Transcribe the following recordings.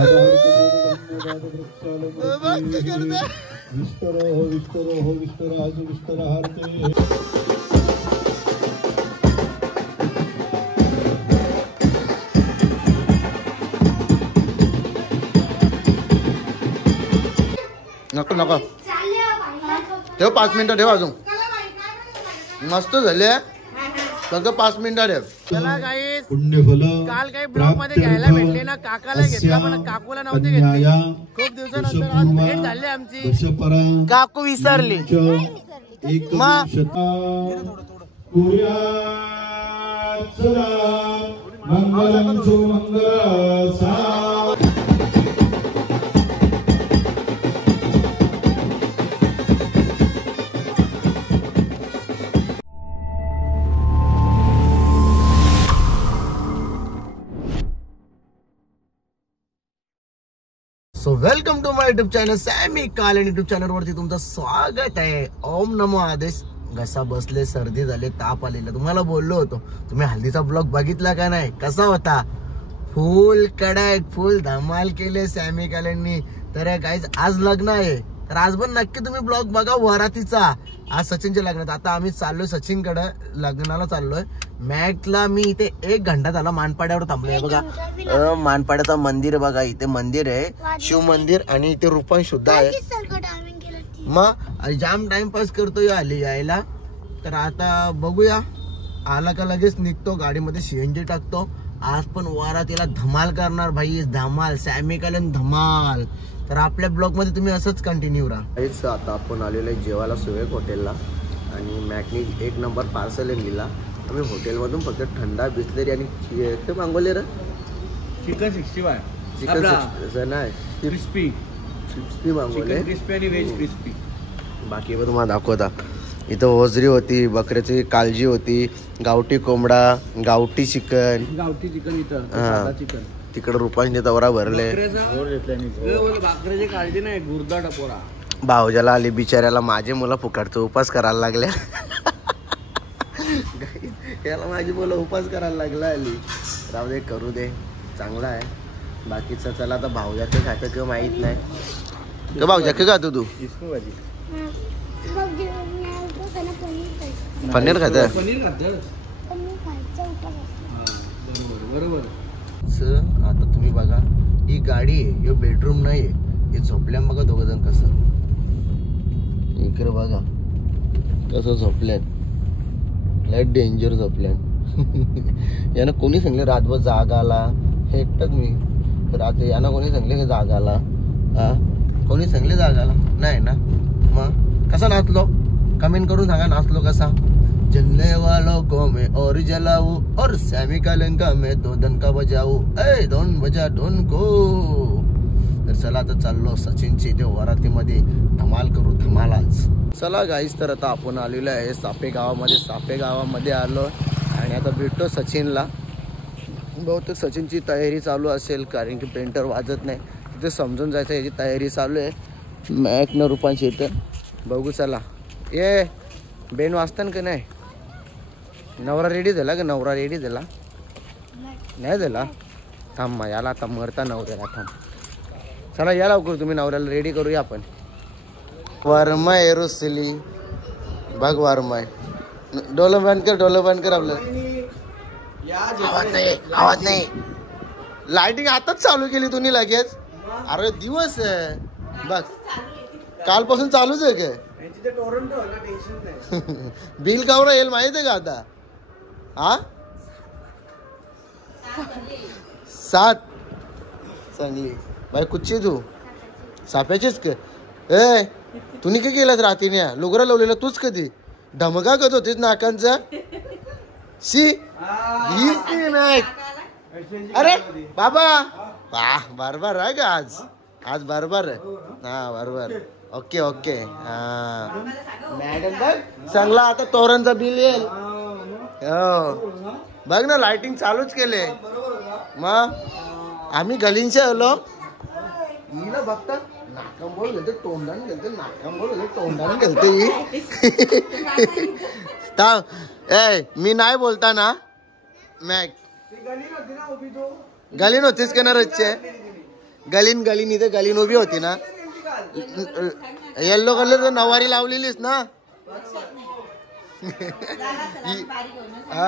नको नको ठेव 5 मिनिटं ठेव अजून मस्त झाले फक्त 5 मिनिटं ठेव. चला गाईस काल काही ब्लॉग मध्ये घ्यायला भेटले ना काकाला घेतला पण काकूला नव्हते घेतले. खूप दिवसानंतर आज भेट झाली आमची. काकू विसरली so welcome to my YouTube channel सॅमी कालेन युट्यूब चॅनल वरती तुमचं स्वागत आहे. ओम नमो आदेश. घसा बसले, सर्दी झाले, ताप आलेला. तुम्हाला बोललो होतो तुम्ही हल्दीचा ब्लॉग बघितला का नाही, कसा होता? फुल कडक फुल धमाल केले सॅमी कालेंनी. तर गाईज आज लग्न आहे तर आज पण नक्की तुम्ही ब्लॉग बघा वरातीचा. आज सचिनचे लग्न. आता आम्ही चाललोय सचिनकडे लग्नाला चाललोय. मॅकला मी इथे 1 घंटा झाला मानपाड्यावर थांबलोय. बघा मानपाड्याचं मंदिर बघा, इथे मंदिर आहे शिव मंदिर आणि इथे रूपन सुद्धा आहे. मग जाम टाइमपास करतोय आली यायला. तर आता बघूया आला का लगेच निघतो गाडीमध्ये सीएनजी टाकतो. आज पण वरातीला धमाल करणार भाई, धमाल सॅमी कालेन धमाल. तर आपल्या ब्लॉग मध्ये तुम्ही असंच कंटिन्यू राहा. आता आपण आलेलो आहे जेवायला सुवेक हॉटेलला आणि मॅकनी 1 नंबर पार्सल लिहिला. आम्ही हॉटेलमधून फक्त थंडा बिस्लेरी आणि ते मागवले रे चिकन 65 चिकन नाही क्रिस्पी मागवले, क्रिस्पी आणि व्हेज क्रिस्पी. बाकी पण तुम्हाला दाखवता. इथं ओझरी होती, बकऱ्याची काळजी होती, गावठी कोंबडा, गावठी चिकन इथं चिकन. तिकडे रुपांचे दौरा भरले. बकऱ्याची काळजी नाही, गुर्दा टपोरा. भाऊजाला आली बिचाऱ्याला, माझे मुलं फुकटचा उपास करायला लागल्या. त्याला माझी मुलं उपास करायला लागला आली. राहू दे, करू दे, चांगला आहे. बाकीचं चला आता भाऊजाचं खातं किंवा माहित नाही का. भाऊजा काय खातो तू? पनीर खातं. बरोबर. आता तुम्ही बघा ही गाडी आहे, हे बेडरूम नाही आहे. हे झोपल्या बघा दोघ जण कसं. इकडे बघा कसं झोपल्यात, लाईट डेंजर झोपल्यात. यानं कोणी सांगले रातभर जाग आला? हे एकटाच मी. रात्री यानं कोणी सांगले की जाग आला? हा, कोणी सांगले जाग आला नाही ना. मग कसा नाचलो? कमेंट करून सांगा नाचलो कसा. जलने वालों को मैं और जलाऊं और सैमी कालेन का मैं 2 डंका बजाऊं. ए 2 बजा 2 को. तर चला आता चाललो सचिनची इथे वरातीमध्ये धमाल करू, धमाल आज. चला गाईस, तर आता आपण आलेलो आहे सापे गावामध्ये. सापे गावामध्ये आलो आणि आता भेटतो सचिनला. बहुतेक सचिनची तयारी चालू असेल कारण की पेंटर वाजत नाही. तिथे समजून जायचं याची तयारी चालू आहे. मॅक न रूपांची इथे बघू. चला ये बेन वाजतान का नाही? नवरा रेडी झाला का? नवरा रेडी झाला नाही झाला? थांब याला आता मरता नवऱ्याला. थांब चला या लवकर, तुम्ही नवऱ्याला रेडी करूया आपण. वारमाय रुसली बघ, वारमाय. डोलं बंद कर, डोलं बंद कर. आपलं आवाज नाही. लाइटिंग आताच चालू केली तुम्ही लगेच? अरे दिवस आहे बघ, कालपासून चालूच आहे काय? बिल कावर येईल माहित आहे का आता? हा 7 चांगली बाई. कुठची तू? साप्याचीच का? ए तुम्ही काय केलं रात्रीने? लुगरा लावलेला तूच कधी? धमका करत होतीस नाकांचा. नाही. अरे बाबा बरोबर आहे का? आज बरोबर आहे. हा बरोबर. Okay okay. हा मॅडम बघ चांगला. आता तोरणचा बिल येईल. हो बघ ना, लाइटिंग चालूच केले. मग आम्ही गलींचे आलो. हिला बघता नाकांबोळ गेलते, तोंडाने गेलते, नाकांबोळ गेलते, तोंडाने गेलते. ए मी नाही बोलता ना मॅक. गली नव्हतीच का ना रोजचे? गलीन इथे गलीन उभी होती ना, येल्लो कलर नवारी लावलेलीस ना.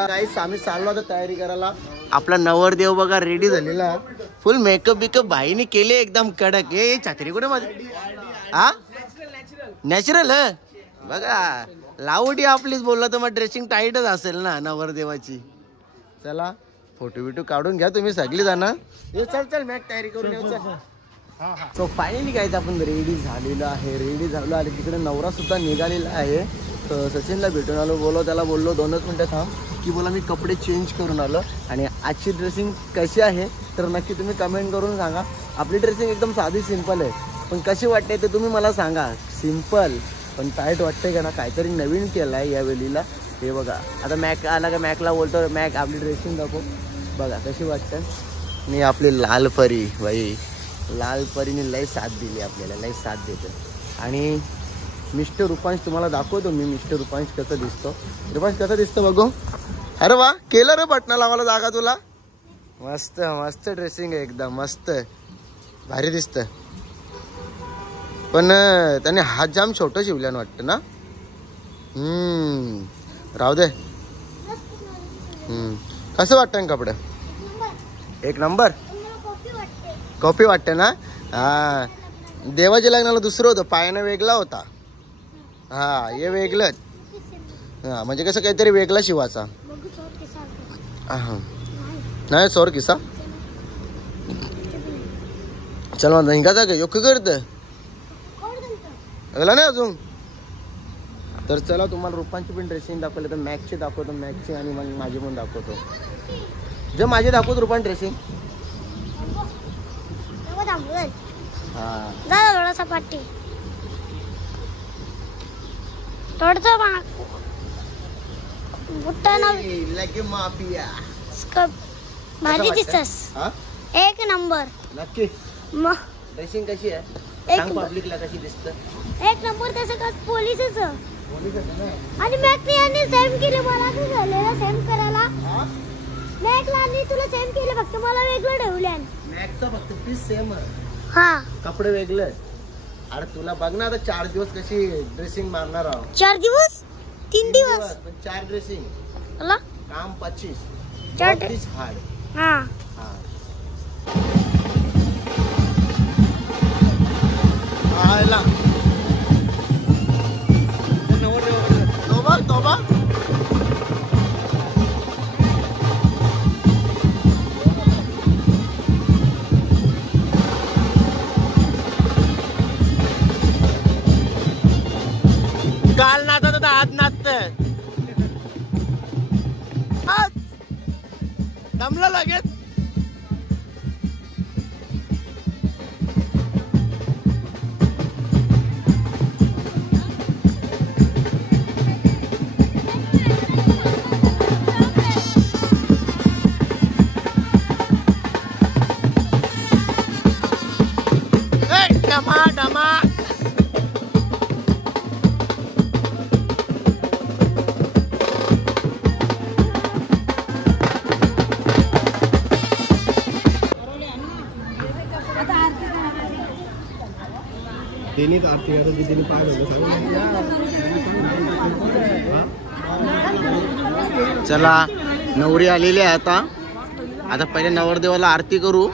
गाईस आम्ही चाललो आता तयारी करायला. आपला नवरदेव बघा रेडी झालेला, फुल मेकअप बिकअप भाईने केले एकदम कडक. हे छत्री कुठे माझी? हा नॅचरल बघा, लावडी आपलीच बोलला तर मग ड्रेसिंग टाईटच असेल ना नवरदेवाची. चला फोटो बिटो काढून घ्या तुम्ही सगळी जण. चल मॅच तयारी करून येऊ. सो फायनली काय आपण रेडी झालेलो आहे, रेडी झालो आणि तिकडे नवरा सुद्धा निघालेला आहे. तर सचिनला भेटून आलो, त्याला बोललो 2च मिनटं थांब, की बोला मी कपडे चेंज करून आलो. आणि आजची ड्रेसिंग कशी आहे तर नक्की तुम्ही कमेंट करून सांगा. आपली ड्रेसिंग एकदम साधी सिंपल आहे, पण कशी वाटते ते तुम्ही मला सांगा. सिंपल पण टाईट वाटते का ना, काहीतरी नवीन केलं आहे यावेळीला. हे बघा आता मॅक आला का, मॅकला बोलतो मॅक आपली ड्रेसिंग दाखव बघा कशी वाटते. मी आपली लाल परी बाई, लाल परीने लय साथ दिली आपल्याला, लय साथ देते. आणि मिस्टर रुपांश तुम्हाला दाखवतो मी, मिस्टर रुपांश कसं दिसतो. रुपांश कसं दिसतं बघू. अरे वा केलं रे बटणं लावायला जागा तुला. मस्त मस्त ड्रेसिंग आहे एकदम मस्त भारी दिसतं. पण त्याने हात जाम छोटं शिवल्यानं वाटतं ना. राहू दे. कसं वाटतं कपडे? एक नंबर. कॉपी वाटते ना. हा देवाच्या लग्नाला दुसरं होतं, पायानं वेगळा होता. हा हे वेगळंच. हा म्हणजे कसं काहीतरी वेगळा शिवाचा. हा नाही सोर किसा. चल मग निघाचा का योग्य करत नाही अजून. तर चला तुम्हाला रुपांची पण ड्रेसिंग दाखवलं तर मॅकची दाखवतो, मॅकची आणि मग माझी पण दाखवतो. जे माझे दाखवतो रुपान ड्रेसिंग. हा थोडासा पाठी थोडसा माफिया भारी दिसतस. एक नंबर. नक्की. मग ड्रेसिंग कशी आहे? सांग पब्लिकला कशी दिसतं. एक नंबर. तसं का पोलिसच आणि मॅकने यांनी सेम केले, मला काय झालेलं सेम करायला. मॅकला आणि तुला सेम केलं, फक्त मला वेगळं ठेवलं. मॅकचा फक्त पीस सेम आहे, हा कपडे वेगळे. अरे तुला बघ ना आता 4 दिवस कशी ड्रेसिंग मारणार आहोत. 4 दिवस 3 दिवस पण 4 ड्रेसिंग काम 25 35 हाड. हा आयला तोबा काल नाचत होता, आज नाचत दमला लगेच. डमा डमा चला नवरी आलेली आहे आता पहिले नवरदेवाला आरती करू.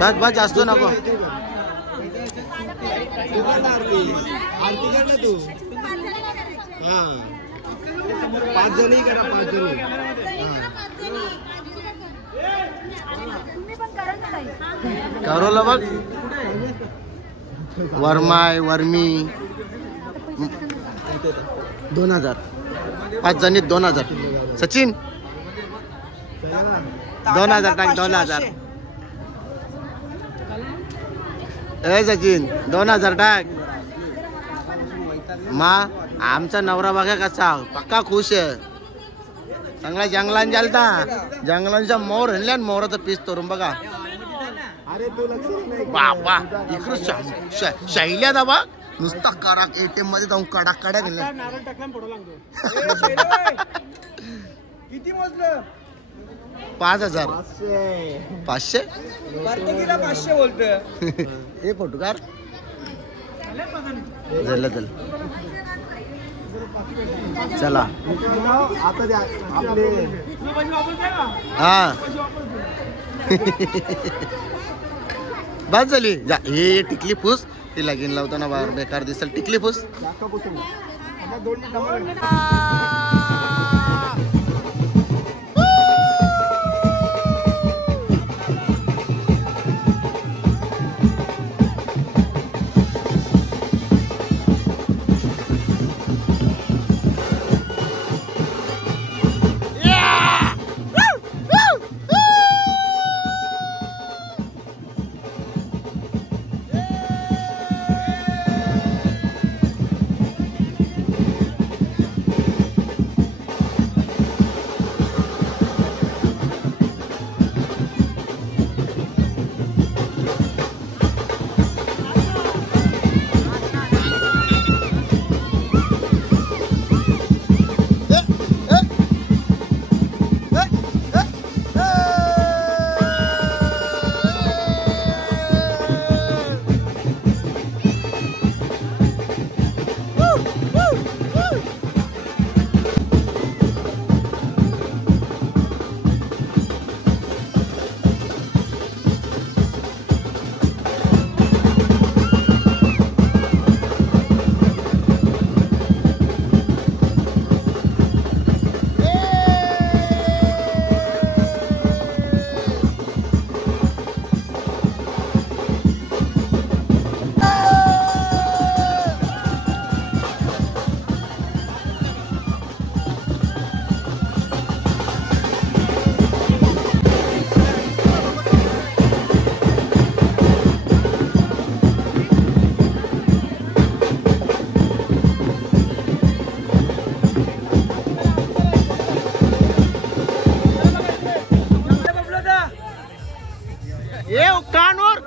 बस बस जास्त नको. आरती कर ना तू. हा 5 जणी करा, 5 जणी. करोला बघ. वर्माय वर्मी 2000 5 जणी 2000. सचिन 2000 टाक. 2000 ए सचिन 2000 टाक. मा आमचा नवरा बघा कसा पक्का खुश आहे. चांगला जंगलात जालता, जंगलांच्या मोर हल्ल्या मोराचा पीस तोरून बघा. बाबा इकडं शैल्या दाबा नुसता काराक ATM मध्ये जाऊन काढा गेला. नारळ टाकला फोटो लागतो. किती मोजलं? 5000 500 कार्तिकीला 500 बोलत. हे फोटोकार झालं चल चला हा बस झाली हे टिकली फूस ती लगीन लावताना बाहेर बेकार दिसल टिकली फूस.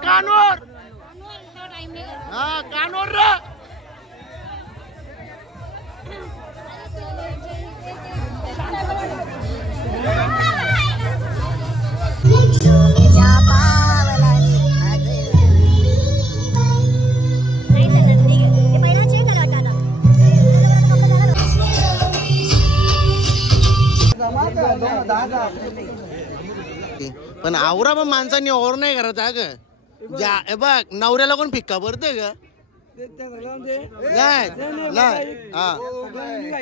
कानूर हा कानूर रे पण आवरा पण माणसांनी और नाही करत ग बघ नवऱ्याला कोण फिक्का भरते ग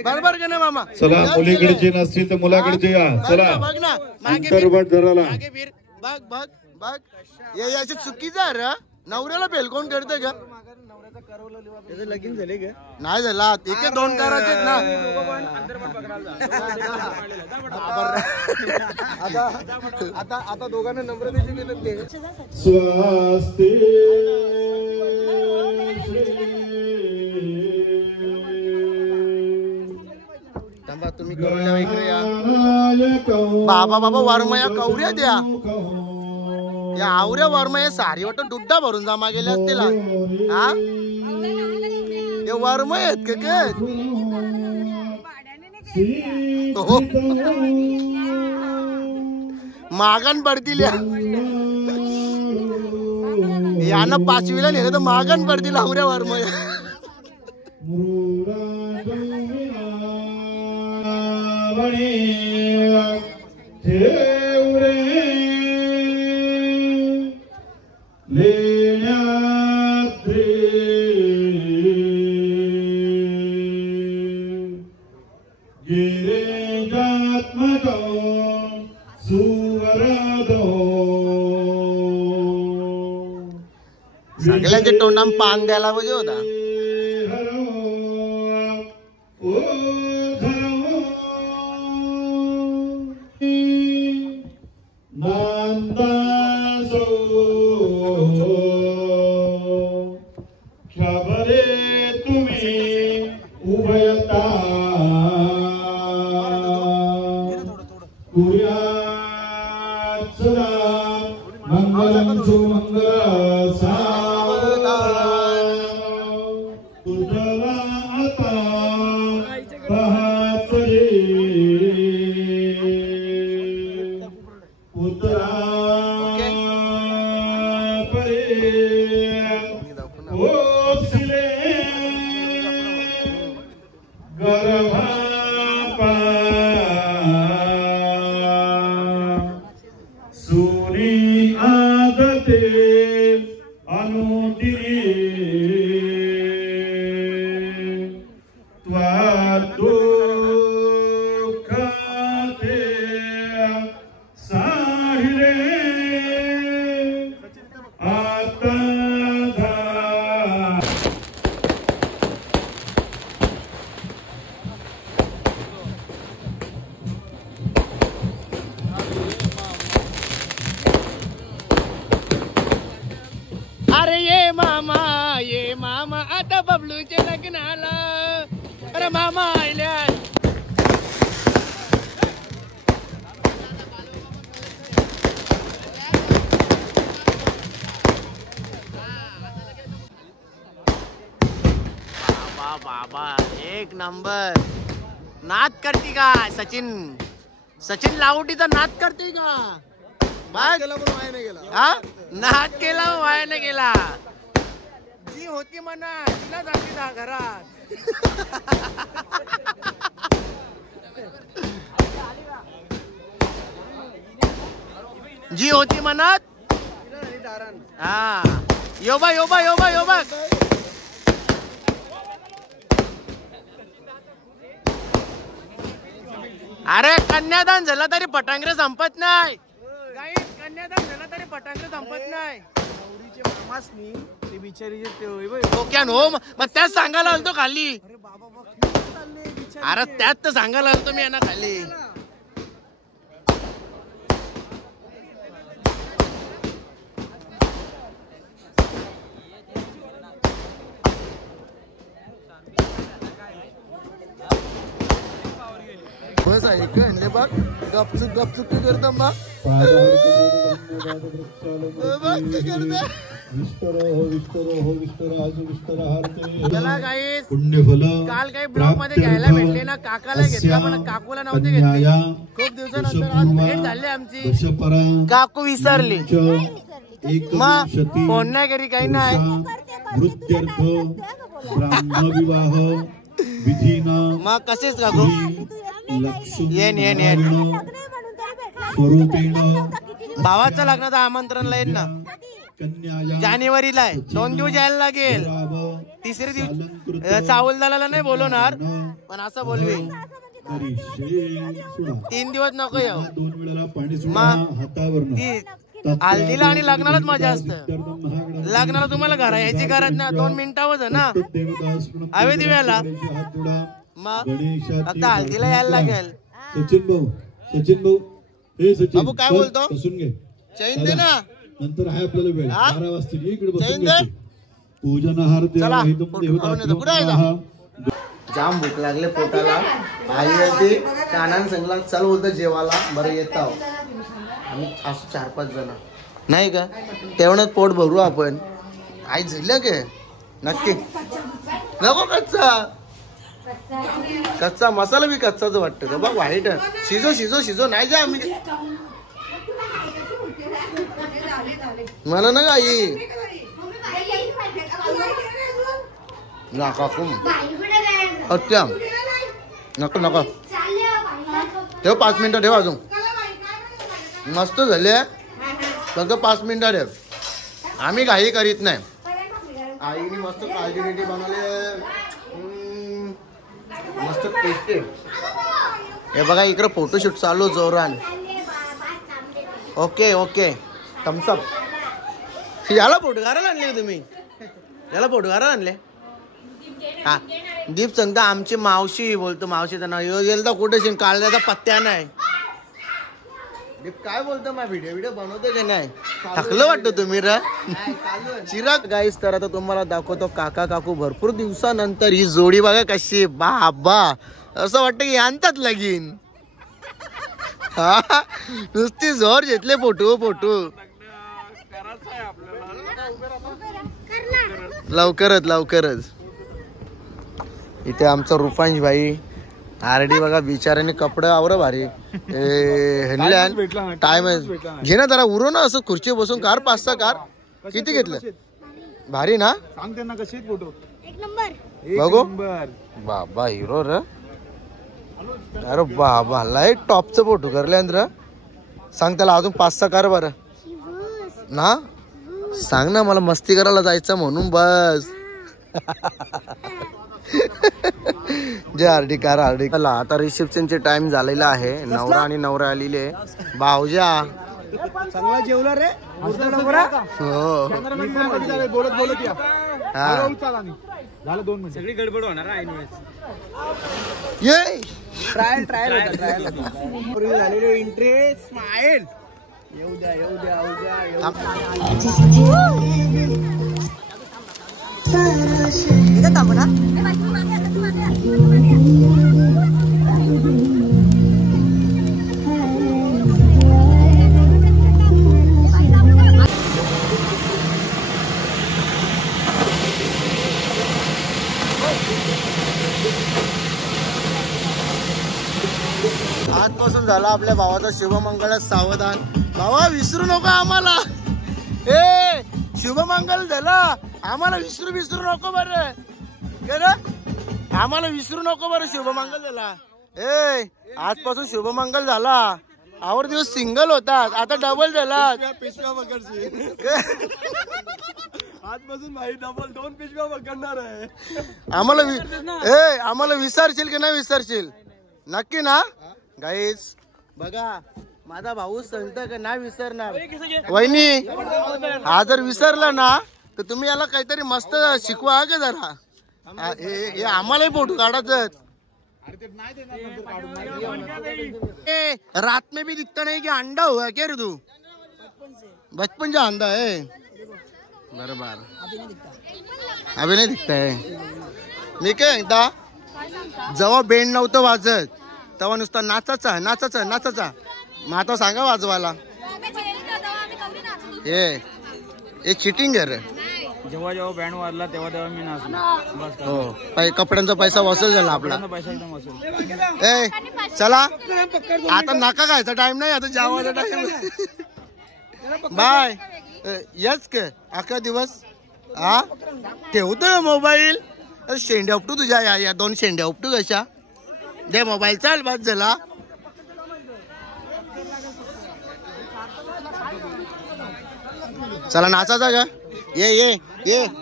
बरोबर का नाही मामा. चला मुलीकडचे नसतील तर मुलाकडचे या. चला बघ ना अंतर्गत धराला मागे फिर बघ बघ बघ हे अशी चुकीचं आहे रे. नवऱ्याला फेल कोण करते ग लगीन झाले ग नाही झाला एक दोन करायचे ना आता दोघांना नम्र द्यायची विनंती. स्वस्ति तुम्ही करून इकडे या. बाबा बाबा वर्मया कवड्या द्या या आवऱ्या वर्मया सारी वाटत दुड्डा भरून जमा गेले असतील हा हे वर्मय आहेत का काय मागण पडतील यानं 5वीला नेलं तर मागण पडतील आवऱ्या वर्मया. सगळ्यांच्या तोंडाम पान द्यायला पाहिजे होता. खबरे तुम्ही उभयता मंगलम सुमंगल बबलूचे लग्नाला अरे मामा आल्या. बाबा बाबा एक नंबर. नाद करते का सचिन? सचिन लावटीचा नाद करते का? नाद केला वाया नाही गेला. जी होती म्हणा तिला जाती ना घरात. जी होती म्हणत हा. योबा योबा योबा योबा. अरे कन्यादान झालं तरी पटांगरे संपत नाही. कन्यादान झालं तरी पटांगरे संपत नाही. ओके हो मग त्याच सांगायला आलतो खाली. अरे त्यात तर सांगायला आलतो मी यांना खाली. बस ऐक बघ गपचूप गपचूप काय करतो मग काल काही ब्लॉग मध्ये घ्यायला भेटले ना काकाला घेतला पण काकूला नव्हते घेतले. खूप दिवसानंतर आज भेट झाली आमची. काकू विसरली मग फोन नाही करी काही नाही. मग कसेच काकू येन येन येन. भावाचं लग्नाचं आमंत्रणला येईन ना. जानेवारीला आहे. 2 दिवस यायला लागेल. तिसरे दिवस चावलदाला नाही बोलवणार पण असं बोलवे 3 दिवस नको येऊ. हल्दीला आणि लग्नालाच मजा असते. लग्नाला तुम्हाला घरा यायची गरज ना 2 मिनिटावर ना हवे दिव्याला. मग फक्त हल्दीला यायला लागेल. सचिन भाऊ हे सचिन बाबू काय बोलतो? बसून घे. चैन दे ना. नंतर आहे आपल्याला वेळ 12 वाजता इकडे बसून चैन घे. दे. पूजन आहार चला, देवा. जाम भूक लागले पोटाला. आई होती कानान सांगला चल बोलतो जेवायला. बरं येत आहो आम्ही असं 4-5 जण नाही का. तेवढंच पोट भरू आपण. आई झिल्लं के नक्की नको. कच्चा मसाला बी कच्चाच वाटतं बघ. व्हाईट शिजो शिजो शिजो नाही जा. आम्ही मला ना आई ना काकू अच्छा नको नको ठेव. 5 मिनिटं ठेव. अजून मस्त झाले फक्त 5 मिनिटं ठेव. आम्ही काही करीत नाही. आईने मस्त काळजी बिटी बनवले मस्त टेस्टी. हे बघा इकडे फोटोशूट चालू जोरान. Okay okay thumbs up. याला फोटो काढायला आणले तुम्ही? याला फोटो काढायला आणले हा. दीप सांगता आमची मावशी बोलतो. मावशीचं नाव गेल तर कुठे काढल्याचा पत्त्या नाही. दीप काय बोलतो मग व्हिडिओ बनवतो की नाही? थकलं वाटतं तुम्ही र चिराग गाईस. तर आता तुम्हाला दाखवतो काका काकू भरपूर दिवसानंतर ही जोडी बघा कशी. बाबा असं वाटतं की यांतात लगीन. हा नुसती जोर घेतले फोटो फोटो. लवकरच लवकरच. इथे आमचा रुफांश भाई आरडी बघा बिचाराने कपडे आवरा भारी. टाइम घे ना जरा उरो ना असं खुर्ची बसून. कार 5-6 कार किती घेतलं भारी ना. सांग त्यांना कसे फोटो. एक नंबर बघू बाबा हिरो र. अरे बाबा लय टॉपचं फोटो करले. सांग त्याला अजून 5-6 कार बरं ना. सांग ना मला मस्ती करायला जायचं म्हणून बस. जे आरडी कार आरडी. आता रिसेप्शनचे टाइम झालेला आहे. नवरा आणि नवरा आलेले. भाऊजा चांगला जेवला रे. हो बोलत बोलत या. हा झालं 2 मिनिट. सगळी गडबड होणार आहे. ये ट्रायल झालेले इंटरेस्ट स्माइल. येऊ द्या. इथं थांबू ना. आजपासून झाला आपल्या भावाचा शुभमंगल सावधान. भावा विसरू नको आम्हाला. ए शुभमंगल झाला आम्हाला विसरू नको बरं. आम्हाला विसरू नको बरं. शुभमंगल झाला. ए आजपासून शुभमंगल झाला. आवर दिवस सिंगल होतात आता डबल झाला. पिशव्या पकडशी आजपासून भाई डबल 2 पिशव्या पकडणार आहे. आम्हाला विसरशील की नाही विसरशील नक्की ना गाईस. बघा माझा भाऊ संत का नाही विसरणार. वहिनी हा जर विसरला ना तर तुम्ही याला काहीतरी मस्त शिकवा का जरा. हे आम्हालाही फोटो काढायचं. रात में भी दिखता नहीं कि अंडा हुआ क्या रे तू. बचपन जा अंडा है बरोबर. अभी नाही दिखता है. मी काय एकदा जेव्हा बेंड नव्हतं वाजत तेव्हा नुसता नाचाचा. मग आता सांगा वाजवायला. हे चिटिंग आहे रे. जेव्हा बँड वाजला तेव्हा मी नाचलो. हो कपड्यांचा पैसा वसूल झाला आपला. पैसा एकदम वसूल. ए चला आता नका खायचा टाइम नाही आता जेवायचा टाइम. बाय. यच के अख्खा दिवस हा ठेवतो मोबाईल. शेंड्या उपटू तुझ्या या 2 शेंड्या उपटू कशा दे मोबाईल. चाल बस झाला. चला नाचायचा का. ये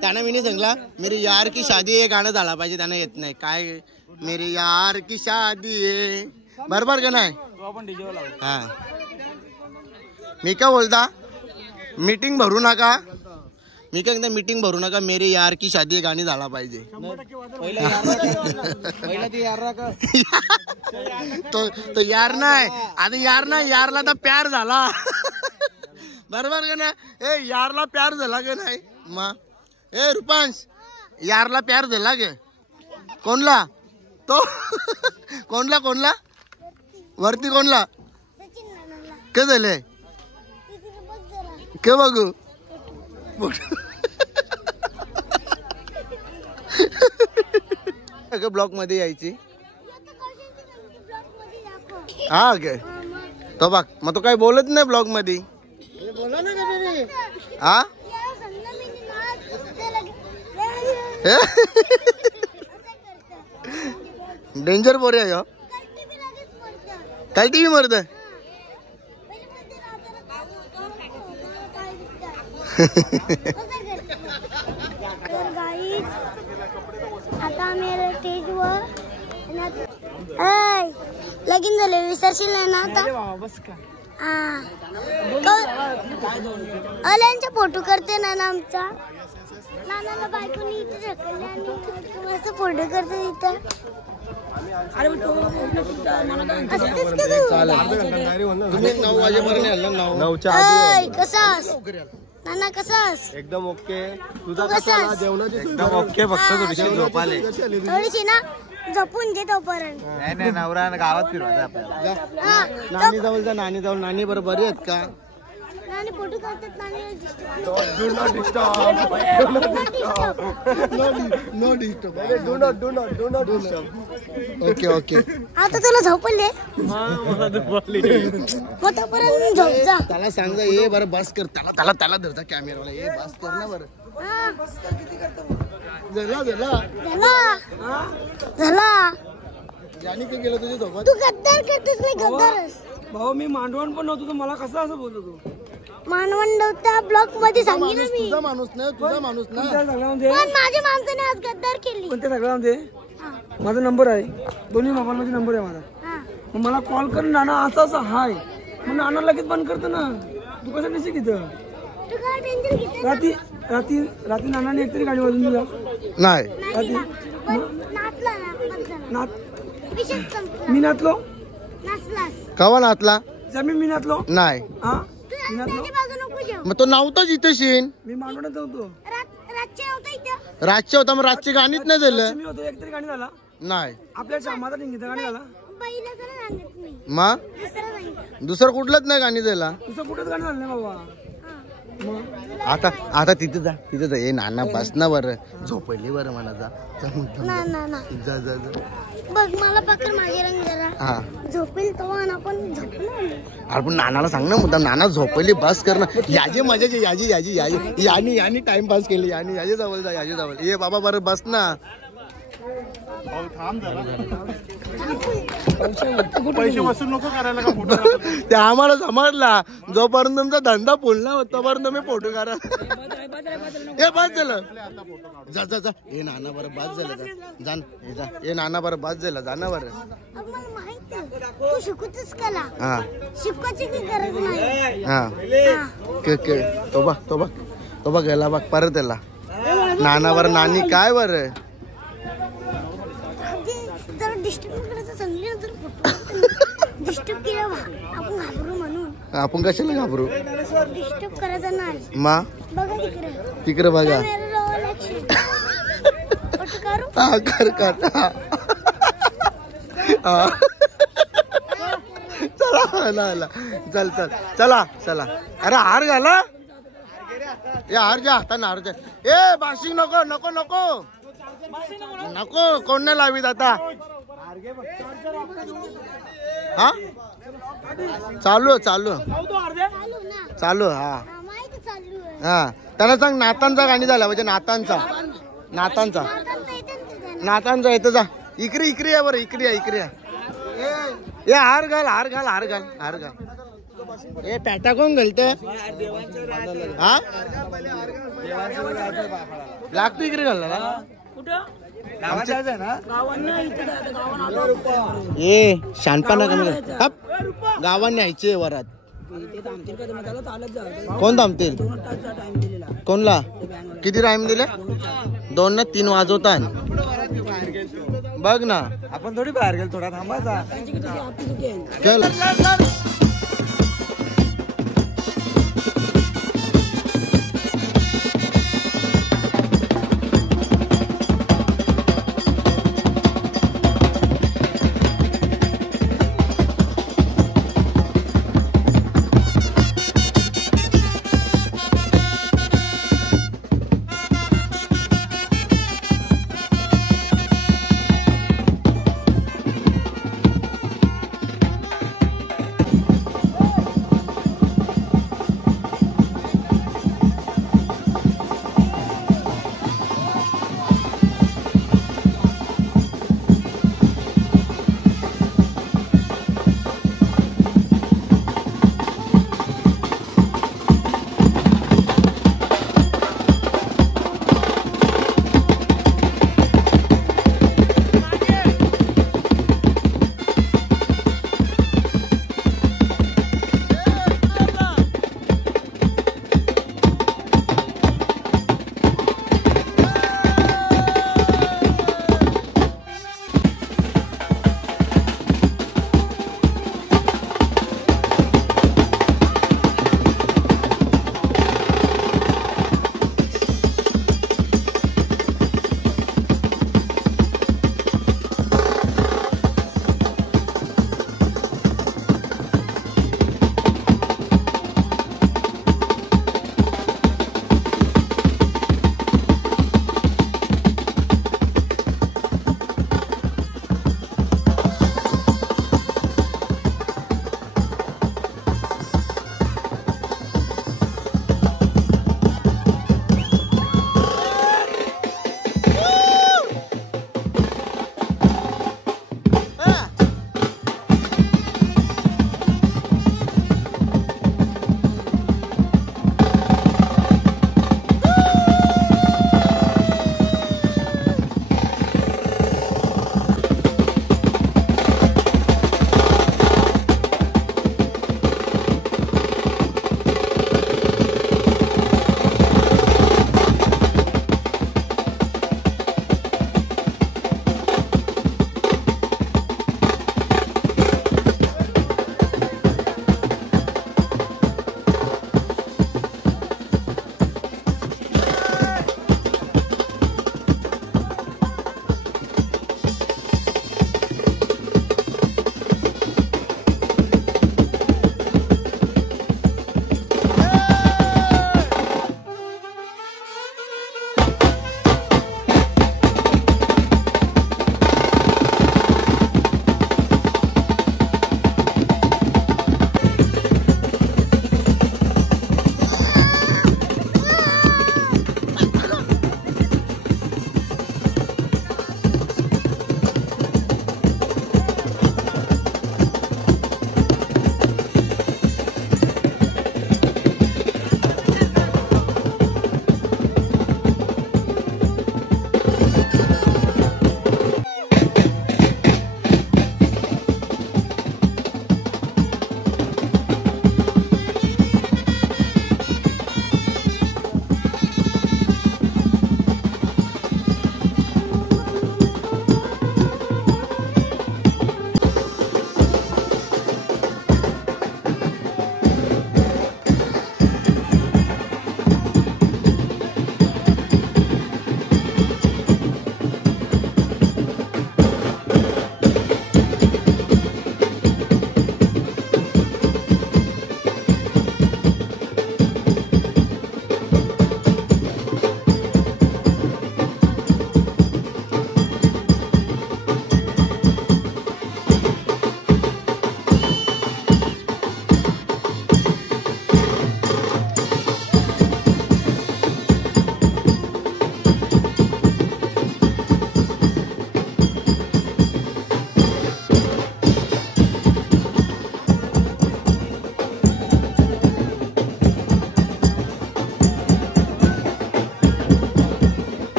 त्यानं मी नाही सांगला मेरी यार की शादी हे गाणं झाला पाहिजे. त्यानं येत नाही काय. मेरी यार की शादी आहे बरोबर का नाही. हा मी काय बोलता मीटिंग भरू नका. मी काय मीटिंग भरू नका. मेरी यार की शादी गाणी झाला पाहिजे. तो यार नाही आता यार नाही यारला तर प्यार झाला बरोबर का ना. ए यारला प्यार झाला का नाही मग. ए रुपांश यारला प्यार झाला गे. कोणला तो कोणला वरती कोणला काय झालंय के बघू. ब्लॉक मध्ये यायची हा गे. तो बघ मग तो काही बोलत नाही ब्लॉग मध्ये. हा डेंजर पोर आहे हो. काय टीव्ही मरत. आता आम्ही स्टेजवर लगीन झाले विसरशील नाही ना आता. अल्यांचा फोटो करते ना आमचा. नानाला बायकोनी इथे ढकलले आणि असं फोटो करते तिथं. तुम्ही 9 वाजेपर्यंत कसास नाना कसास. एकदम ओके. तुझा कसा जेवणाची एकदम ओके. फक्त थोडीशी झोप आले. थोडीशी ना झोपून घे तोपर्यंत. नाही नवरा गावात फिरवायचा आपल्याला. नानी जवळ जा. नानी जवळ. नानी बरोबर आहेत का. नानी फोटो काढतात. नानी डू नॉट डिस्टर्ब. ओके आता तुला झोपले मग तोपर्यंत झोप जा. त्याला सांग ये बरं बस कर. त्याला धरता कॅमेराला. ये बस कर ना बरं. झाला यानी काय केलं तुझ्या सोबत. तू गद्दार करतोस. मी गद्दारच भाऊ मी मांडवण पण नव्हतो. मला कसं असं बोलतो तू. मानवंडवच्या ब्लॉक मध्ये सांगितलं मी. तुझा माणूस ना. पण माझ्या माणसाने आज गद्दार केली. कोणत्या सगळ्यामध्ये माझा नंबर आहे. दोन्ही मोबाईलमध्ये नंबर आहे माझा. मग मला कॉल कर नाना असं हाय. मग नाना लगेच बंद करतो ना. तू कसं दिसे किती तू काय टेन्शन घेते. रात्री नानाने एकतरी गाडी वाजून दिला नाही. नाचला ना. मी नाचलो. नाचलास कवा नाचला मी नाचलो नाही. हा त्याची बाजू नको जेव. मग तो नव्हताच इथे. मी मांडवण्यात होतो. रातच्या होता इथं. रातचे होता मग रातची गाणीच नाही झालं मी होतो एक तरी गाणी झाला नाही आपल्या श्यामाचा डिंगीचा गाणी झाला पहिलं तर सांगत मी मग दुसरं सांगतो दुसरं कुठलंच नाही गाणी झाला तुझं कुठंच गाणी झालं नाही बाबा आता आता तिथे जा ए नाना बस ना बरं झोपली बरं म्हणा जा ना ना ना जा जा जा बघ मला पकड मागे रंग जरा हा झोपेल तो आणि आपण झोपलो अरे पण नानाला सांग ना मुद्दाम नाना झोपली बस कर ना याची मजाची याची यानी टाइमपास केली यानी याची जवळ जा याची जवळ ये बाबा बरं बस ना पैसे वसूल नको करायला का फोटो ते आम्हाला समजला जोपर्यंत तुमचा धंदा फुल नाही होत तोपर्यंत मी फोटो करा हे बस झालं जा जा जा ए नाना बरं बस झालं जा जा ए नाना बरं बस झालं जा ना बरं अब मला माहित आहे तू शिकवतोस कला हा शिकवायची काही गरज नाही हा तो बघ गेला बघ परत याला नाना बरं नानी काय बरं जरा डिस्टर्ब करायचं सांगली ना तर फोटो डिस्टर्ब केलं आपण घाबरू म्हणून आपण कशाला घाबरू डिस्टर्ब करायचं नाही मा बघा तिकडे तिकडे बघा फोटो करू हा कर हा. चला चल चल चला चला अरे हार घाला ए हार जा हाताने हार जा ए बाशिंग नको नको नको नको कोण नाही लावीत आता हा चालू चालू ना चालू हा हा, माहिती चालू आहे हा त्यांना सांग नातांचा गाणी झाला म्हणजे नातांचा आता तर येते ना ते गाणं. नातांचा येतं जा इकडे या बरं इकडे या ए हार घाल ए पॅटा कोण घालते हा लागतो इकडे घालला ए शानपणा कमी गावांनी यायचे वरात कोण थांबतील कोणला किती टाइम दिले 2 ना 3 वाजवतात बघ ना आपण थोडी बाहेर गेलो थोडा थांबायचा चल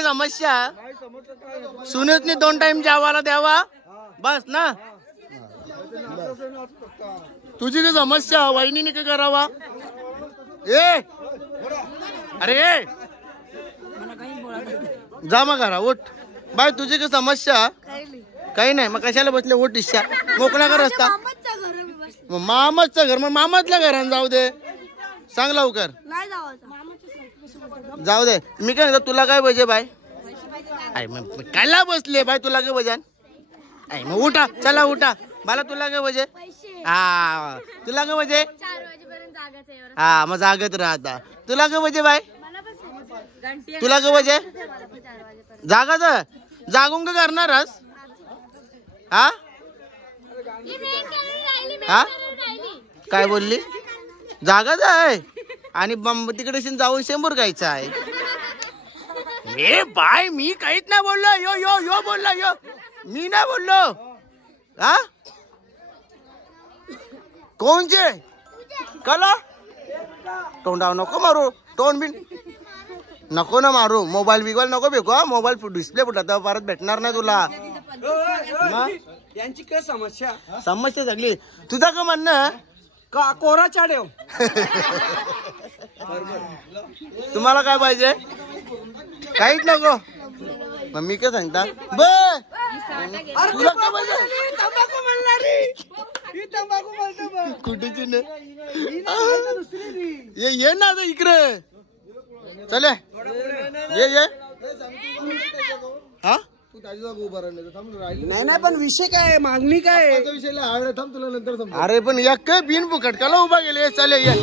काय समस्या? सुनेतनी 2 टाइम जेवायला द्यावा बस ना. तुझी काय समस्या? वहिनीने काय करावा? ए अरे जा मग घरा उठ. बाय तुझी काय समस्या? काही नाही. मग कशाला बसले? उठ इच्छा मोकळा कर रस्ता. मामाचं घर, मग मामातल्या घरात जाऊ दे. सांग लवकर. जाऊ दे. मी काय म्हणतो तुला काय पाहिजे बाय? मग कायला बसले बाय? तुला काय पाहिजे? मग उठा चला उठा. मला तुला काय पाहिजे? हा तुला काय पाहिजे? हा मग जागत राहता. तुला काय पाहिजे बाय? तुला काय पाहिजे? जागाच जागून का करणारच? हा हा काय बोलली? जागाच आहे आणि तिकडे जाऊन शेंबूर खायचं आहे. ए बाय मी काहीच नाही बोललो. यो यो यो बोललो. यो मी नाही बोललो. हा कोणचे कला तोंडाव नको मारू. तोंड बिन नको ना मारू. मोबाईल बिगवाल नको बेको. हा मोबाईल डिस्प्ले फुटला परत भेटणार नाही तुला. यांची काय समस्या? समस्या सगळी तुझा का म्हणणं? का कोरा चाडेव? तुम्हाला काय पाहिजे? काहीच नको. मग मी काय सांगता ब तुला काय पाहिजे? तंबाखू म्हणणारी तंबाखू म्हणतो. कुठेची ये ना आता इकडे. चले ये हा नाही नाही पण विषय काय? मागणी काय? विषय थांब तुला नंतर समजा. अरे पण एक बिन फुकट कला उभा गेले. चले ये